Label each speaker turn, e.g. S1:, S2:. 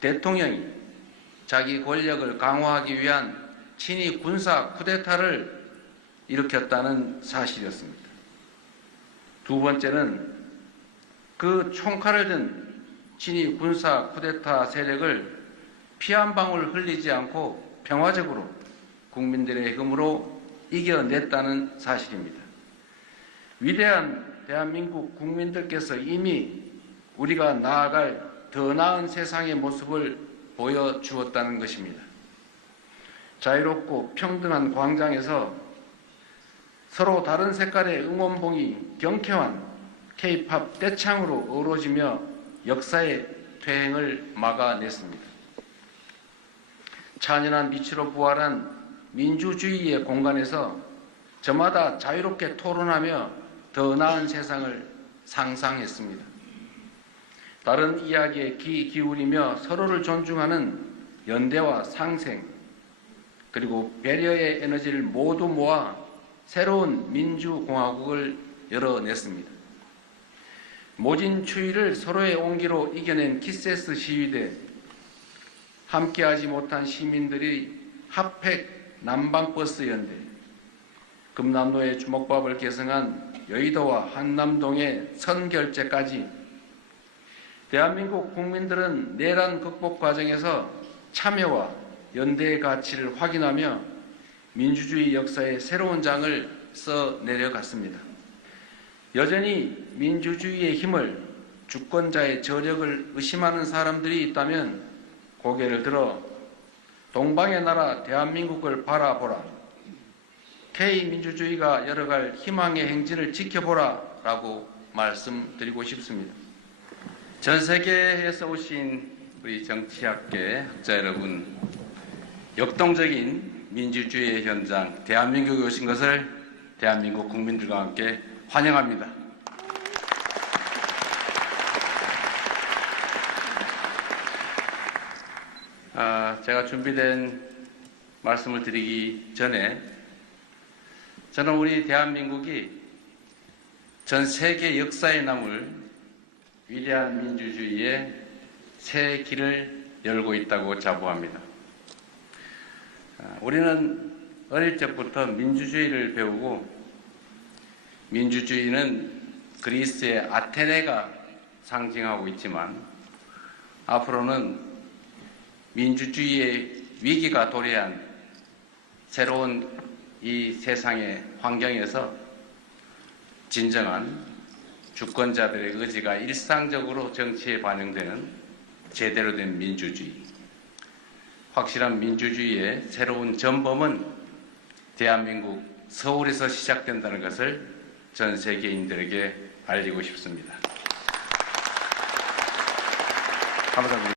S1: 대통령이 자기 권력을 강화하기 위한 친위 군사 쿠데타를 일으켰다는 사실이었습니다. 두 번째는 그 총칼을 든 친위 군사 쿠데타 세력을 피 한 방울 흘리지 않고 평화적으로 국민들의 힘으로 이겨냈다는 사실입니다. 위대한 대한민국 국민들께서 이미 우리가 나아갈 더 나은 세상의 모습을 보여주었다는 것입니다. 자유롭고 평등한 광장에서 서로 다른 색깔의 응원봉이 경쾌한 K-팝 떼창으로 어우러지며 역사의 퇴행을 막아냈습니다. 찬연한 빛으로 부활한 민주주의의 공간에서 저마다 자유롭게 토론하며 더 나은 세상을 상상했습니다. 다른 이야기에 귀 기울이며 서로를 존중하는 연대와 상생, 그리고 배려의 에너지를 모두 모아 새로운 민주공화국을 열어냈습니다. 모진 추위를 서로의 온기로 이겨낸 키세스 시위대, 함께하지 못한 시민들이 핫팩 난방버스 연대, 금남로의 주먹밥을 개성한 여의도와 한남동의 선결제까지 대한민국 국민들은 내란 극복 과정에서 참여와 연대의 가치를 확인하며 민주주의 역사의 새로운 장을 써 내려갔습니다. 여전히 민주주의의 힘을 주권자의 저력을 의심하는 사람들이 있다면 고개를 들어 동방의 나라 대한민국을 바라보라. K민주주의가 열어갈 희망의 행진을 지켜보라 라고 말씀드리고 싶습니다.
S2: 전 세계에서 오신 우리 정치학계 학자 여러분, 역동적인 민주주의의 현장, 대한민국에 오신 것을 대한민국 국민들과 함께 환영합니다. 아, 제가 준비된 말씀을 드리기 전에 저는 우리 대한민국이 전 세계 역사에 남을 위대한 민주주의의 새 길을 열고 있다고 자부합니다. 아, 우리는 어릴 적부터 민주주의를 배우고 민주주의는 그리스의 아테네가 상징하고 있지만 앞으로는 민주주의의 위기가 도래한 새로운 이 세상의 환경에서 진정한 주권자들의 의지가 일상적으로 정치에 반영되는 제대로 된 민주주의, 확실한 민주주의의 새로운 전범은 대한민국 서울에서 시작된다는 것을 전 세계인들에게 알리고 싶습니다. 감사합니다.